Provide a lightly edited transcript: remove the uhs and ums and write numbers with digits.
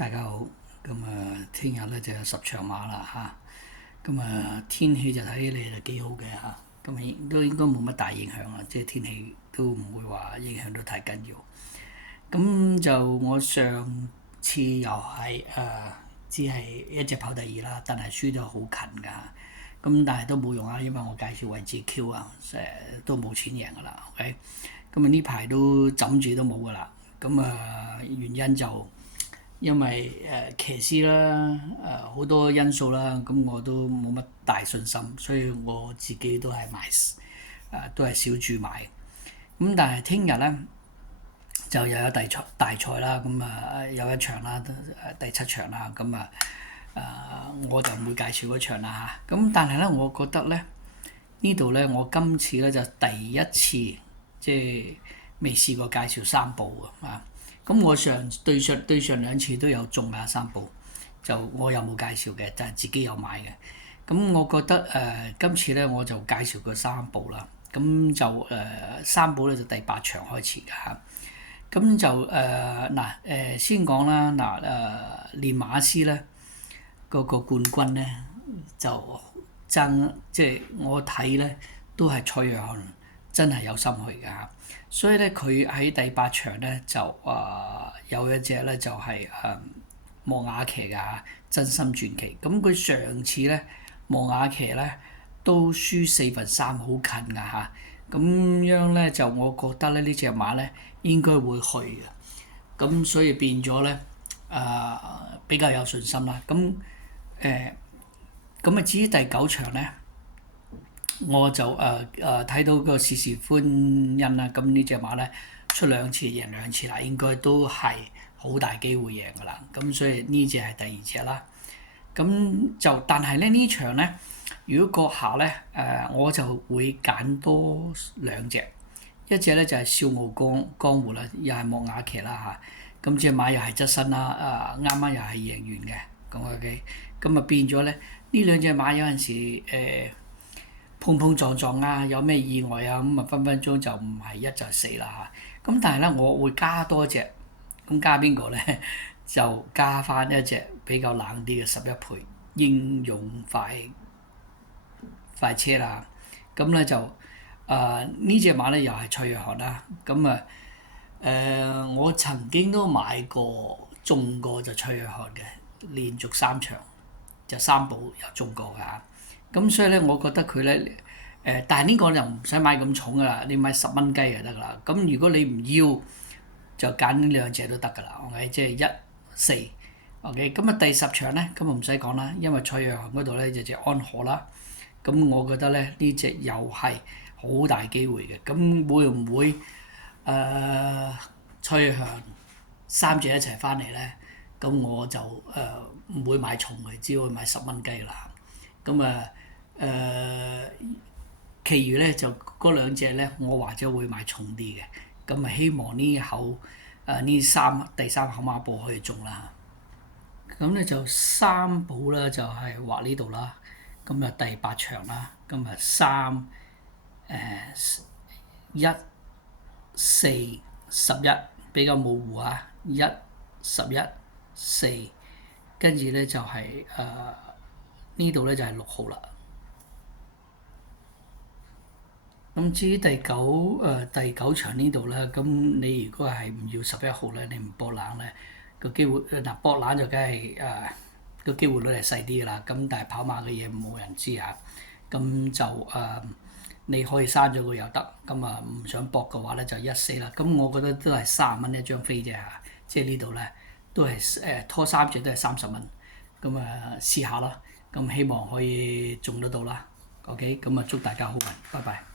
大家好，咁聽日咧就有10場馬啦嚇，咁天氣就睇起嚟就幾好嘅嚇，咁都應該冇乜大影響啊，即係天氣都唔會話影響到太緊要。咁就我上次又係只係一隻跑第二啦，但係輸得好近㗎，咁但係都冇用啊，因為我介紹位置 Q 啊，都冇錢贏㗎啦，OK，咁呢排都枕住都冇㗎啦，咁原因就因為騎師啦，好多因素啦，咁我都冇乜大信心，所以我自己都係買都係小注買。咁但係聽日咧就又有大賽啦，咁有一場啦，第7場啦，咁我就唔會介紹嗰場啦嚇。咁但係咧，我覺得咧呢度咧，我今次咧就第一次即係未試過介紹三寶啊。咁我對上兩次都有中啊三寶，就我又冇介紹嘅，就係自己有買嘅。咁我覺得今次咧我就介紹個三寶啦。咁就三寶咧就第8場開始㗎嚇。咁就先講啦練馬師咧嗰個冠軍咧就爭，即係我睇咧都係蔡約翰真係有心去㗎嚇。所以咧，佢喺第8場咧就有一隻咧就係莫雅騎嘅嚇，真心傳奇。咁佢上次咧莫雅騎咧都輸4分3，好近㗎嚇。咁樣咧就我覺得咧呢隻馬咧應該會去嘅。咁所以變咗咧比較有信心啦。咁至於第9場咧。我就睇到個事事歡欣啦，咁呢隻馬咧出2次贏2次啦，應該都係好大機會贏㗎啦。咁所以呢隻係第2隻啦。咁就但係咧呢場咧，如果閣下咧我就會揀多2隻，一隻咧就係笑傲江湖啦，又係莫雅騎啦嚇。咁隻馬又係側身啦，啱啱又係贏完嘅。咁 OK，咁變咗咧呢兩隻馬有陣時碰碰撞撞啊，有咩意外啊，咁分分鐘就唔係1就係4啦嚇。咁但係咧，我會加多隻，咁加邊個咧？就加翻一隻比較冷啲嘅11倍英勇快車啦。咁咧就呢隻馬咧又係蔡約翰啦。咁我曾經都買過中過就蔡約翰嘅，連續3場就三寶有中過㗎。咁所以咧，我覺得佢咧但係呢個就唔使買咁重㗎啦，你買10蚊雞就得㗎啦。咁如果你唔要，就揀呢2隻都得㗎啦。OK，即係1、4。OK，咁第10場咧，咁唔使講啦，因為蔡約翰嗰度咧就隻安可啦。咁我覺得咧呢隻又係好大機會嘅。咁會唔會蔡約翰3隻一齊翻嚟咧？咁我就唔會買重嘅，只會買10蚊雞啦。咁其餘咧就嗰2隻咧，我或者會買重啲嘅。咁希望呢口第三口馬步可以中啦。咁咧就三寶啦，就係畫呢度啦。咁第8場啦，咁3、1、4、11比較模糊啊。1、11、4，跟住咧就係呢度咧就係6號啦。咁至於第9場呢度咧，咁你如果係唔要11號咧，你唔博冷咧，個機會博冷就梗係個機會率係細啲㗎啦。咁但係跑馬嘅嘢冇人知啊。咁就你可以刪咗佢又得。咁唔想博嘅話咧就1、4啦。咁我覺得都係30蚊一張飛啫嚇。即係呢度咧都係拖3隻都係30蚊。咁試下啦。咁希望可以中得到啦。OK，咁祝大家好運，拜拜。